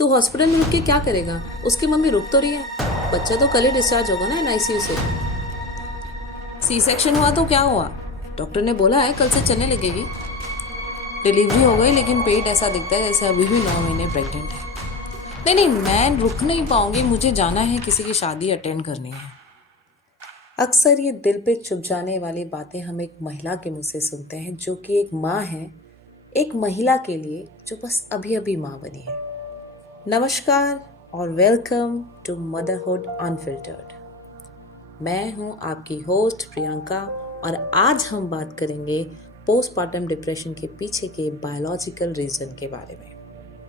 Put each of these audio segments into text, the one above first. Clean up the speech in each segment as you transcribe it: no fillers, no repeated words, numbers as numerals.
तू हॉस्पिटल में रुक के क्या करेगा? उसकी मम्मी रुक तो रही है। बच्चा तो कल ही डिस्चार्ज होगा ना एनआईसीयू से। सी सेक्शन हुआ तो क्या हुआ? डॉक्टर ने बोला है कल से चलने लगेगी। डिलीवरी हो गई लेकिन पेट ऐसा दिखता है जैसे अभी भी 9 महीने प्रेग्नेंट है। नहीं, मैं रुक नहीं पाऊंगी, मुझे जाना है, किसी की शादी अटेंड करनी है। अक्सर ये दिल पे चुभ जाने वाली बातें हम एक महिला के मुंह से सुनते हैं जो कि एक माँ है, एक महिला के लिए जो बस अभी अभी माँ बनी है। नमस्कार और वेलकम टू मदरहुड अनफिल्टर्ड। मैं हूँ आपकी होस्ट प्रियंका और आज हम बात करेंगे पोस्टपार्टम डिप्रेशन के पीछे के बायोलॉजिकल रीजन के बारे में,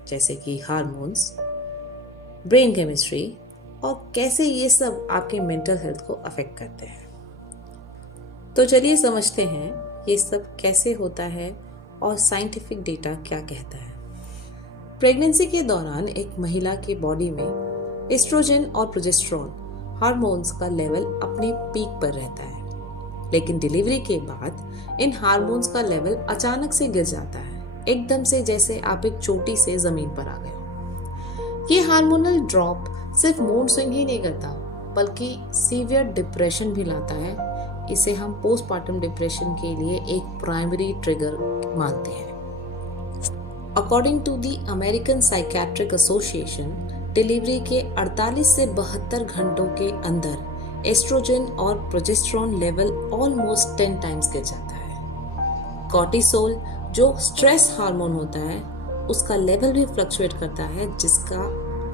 जैसे कि हार्मोन्स, ब्रेन केमिस्ट्री और कैसे ये सब आपके मेंटल हेल्थ को अफेक्ट करते हैं। तो चलिए समझते हैं ये सब कैसे होता है और साइंटिफिक डेटा क्या कहता है। प्रेगनेंसी के दौरान एक महिला की बॉडी में एस्ट्रोजन और प्रोजेस्टेरोन हार्मोन्स का लेवल अपने पीक पर रहता है, लेकिन डिलीवरी के बाद इन हार्मोन्स का लेवल अचानक से गिर जाता है, एकदम से, जैसे आप एक चोटी से जमीन पर आ गए हो। ये हार्मोनल ड्रॉप सिर्फ मूड स्विंग ही नहीं करता बल्कि सीवियर डिप्रेशन भी लाता है। इसे हम पोस्टपार्टम डिप्रेशन के लिए एक प्राइमरी ट्रिगर मानते हैं। According to the American psychiatric association, delivery के 48 से 72 घंटों के अंदर एस्ट्रोजन और प्रोजेस्टेरोन लेवल ऑलमोस्ट 10 टाइम्स गिर जाता है। कॉर्टिसोल जो स्ट्रेस हार्मोन होता है उसका लेवल भी फ्लक्चुएट करता है, जिसका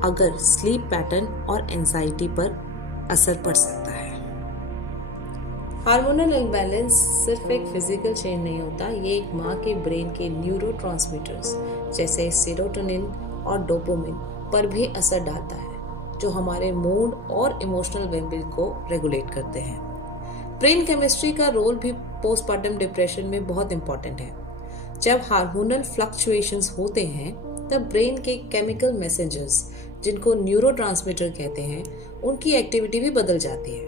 अगर स्लीप पैटर्न और एंजाइटी पर असर पड़ सकता है। हार्मोनल इम्बैलेंस सिर्फ एक फिजिकल चेंज नहीं होता, ये एक माँ के ब्रेन के न्यूरोट्रांसमीटर्स जैसे सेरोटोनिन और डोपामिन पर भी असर डालता है, जो हमारे मूड और इमोशनल वेलबींग को रेगुलेट करते हैं। ब्रेन केमिस्ट्री का रोल भी पोस्टपार्टम डिप्रेशन में बहुत इंपॉर्टेंट है। जब हार्मोनल फ्लक्चुएशंस होते हैं तब ब्रेन के केमिकल मैसेजेस, जिनको न्यूरोट्रांसमीटर कहते हैं, उनकी एक्टिविटी भी बदल जाती है।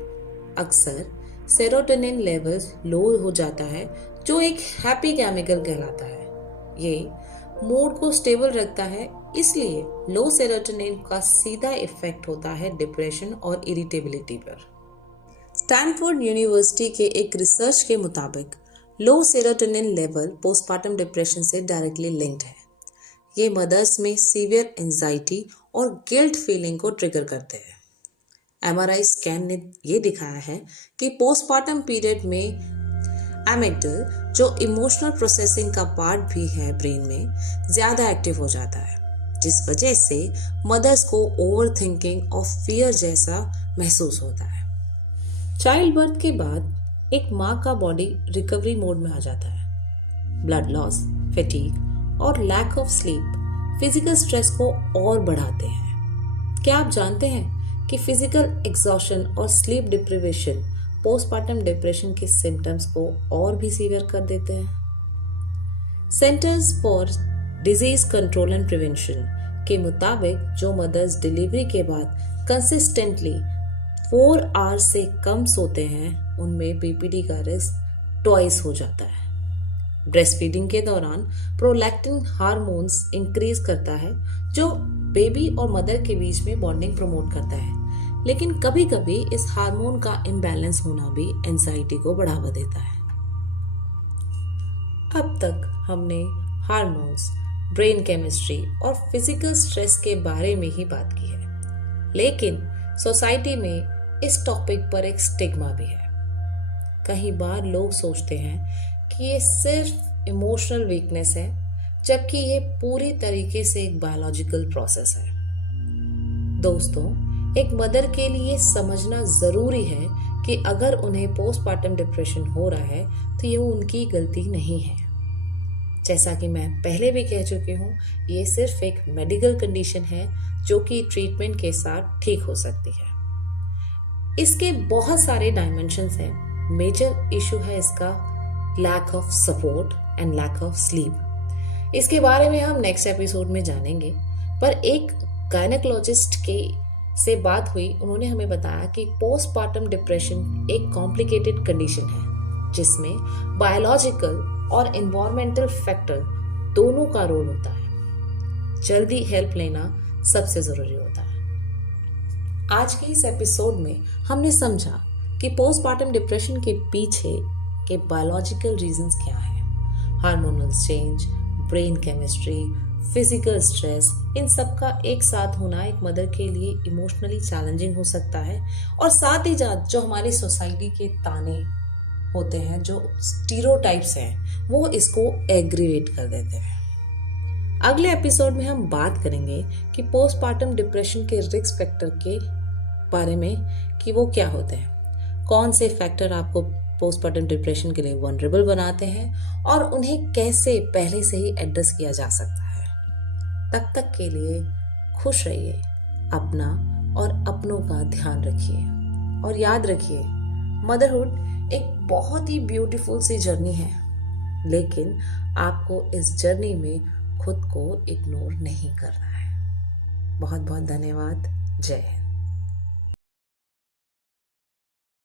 अक्सर सेरोटोनिन लेवल्स लो हो जाता है जो एक हैप्पी केमिकल कहलाता है। ये मूड को स्टेबल रखता है, इसलिए लो सेरोटोनिन का सीधा इफेक्ट होता है डिप्रेशन और इरिटेबिलिटी पर। स्टैनफोर्ड यूनिवर्सिटी के एक रिसर्च के मुताबिक लो सेरोटोनिन लेवल पोस्टपार्टम डिप्रेशन से डायरेक्टली लिंक्ड है। ये मदर्स में सीवियर एंजाइटी और गिल्ट फीलिंग को ट्रिगर करते हैं। एमआरआई स्कैन ने ये दिखाया है कि पोस्टपार्टम पीरियड में एमिगडल, जो इमोशनल प्रोसेसिंग का पार्ट भी है ब्रेन में, ज़्यादा एक्टिव हो जाता है, जिस वजह से मदर्स को ओवरथिंकिंग और फियर जैसा महसूस होता है। चाइल्ड बर्थ के बाद एक माँ का बॉडी रिकवरी मोड में आ जाता है। ब्लड लॉस, फैटीग और lack of sleep physical stress को और बढ़ाते हैं। क्या आप जानते हैं कि फिजिकल एग्जॉशन और स्लीप डिप्रिवेशन पोस्टपार्टम डिप्रेशन के सिम्टम्स को और भी सीवियर कर देते हैं? Centers for Disease Control and Prevention के मुताबिक जो मदर्स डिलीवरी के बाद कंसिस्टेंटली 4 आवर्स से कम सोते हैं, उनमें बीपीडी का रिस्क ट्वाइस हो जाता है। ब्रेस्ट फीडिंग के दौरान प्रोलैक्टिन हार्मोन्स इंक्रीज करता है, जो बेबी और मदर के बीच में बॉन्डिंग प्रमोट करता है, लेकिन कभी कभी इस हार्मोन का इम्बैलेंस होना भी एंजाइटी को बढ़ावा देता है। अब तक हमने हार्मोन्स, ब्रेन केमिस्ट्री और फिजिकल स्ट्रेस के बारे में ही बात की है, लेकिन सोसाइटी में इस टॉपिक पर एक स्टिग्मा भी है। कई बार लोग सोचते हैं कि ये सिर्फ इमोशनल वीकनेस है, जबकि ये पूरी तरीके से एक बायोलॉजिकल प्रोसेस है। दोस्तों, एक मदर के लिए समझना जरूरी है कि अगर उन्हें पोस्टपार्टम डिप्रेशन हो रहा है तो ये उनकी गलती नहीं है। जैसा कि मैं पहले भी कह चुकी हूँ, ये सिर्फ एक मेडिकल कंडीशन है जो कि ट्रीटमेंट के साथ ठीक हो सकती है। इसके बहुत सारे डायमेंशंस हैं। मेजर इशू है इसका lack of support and lack of sleep. इसके बारे में हम नेक्स्ट एपिसोड में जानेंगे। पर एक गायनेकोलॉजिस्ट के से बात हुई, उन्होंने हमें बताया कि पोस्टपार्टम डिप्रेशन एक कॉम्प्लिकेटेड कंडीशन है जिसमें बायोलॉजिकल और एनवायरमेंटल फैक्टर दोनों का रोल होता है। जल्दी हेल्प लेना सबसे ज़रूरी होता है। आज के इस एपिसोड में हमने समझा कि पोस्टपार्टम डिप्रेशन के पीछे के बायोलॉजिकल रीजंस क्या हैं। Hormonal change, brain chemistry, physical stress, इन सब का एक साथ होना एक मदर के लिए इमोशनली चैलेंजिंग हो सकता है, और साथ ही साथ जो हमारी सोसाइटी के ताने होते हैं, जो स्टीरियोटाइप्स हैं, वो इसको एग्रीवेट कर देते हैं। अगले एपिसोड में हम बात करेंगे कि पोस्टपार्टम डिप्रेशन के रिस्क फैक्टर के बारे में, कि वो क्या होते हैं, कौन से फैक्टर आपको पोस्टपार्टम डिप्रेशन के लिए वनरेबल बनाते हैं और उन्हें कैसे पहले से ही एड्रेस किया जा सकता है। तब तक के लिए खुश रहिए, अपना और अपनों का ध्यान रखिए, और याद रखिए मदरहुड एक बहुत ही ब्यूटीफुल सी जर्नी है, लेकिन आपको इस जर्नी में खुद को इग्नोर नहीं करना है। बहुत बहुत धन्यवाद। जय हिंद।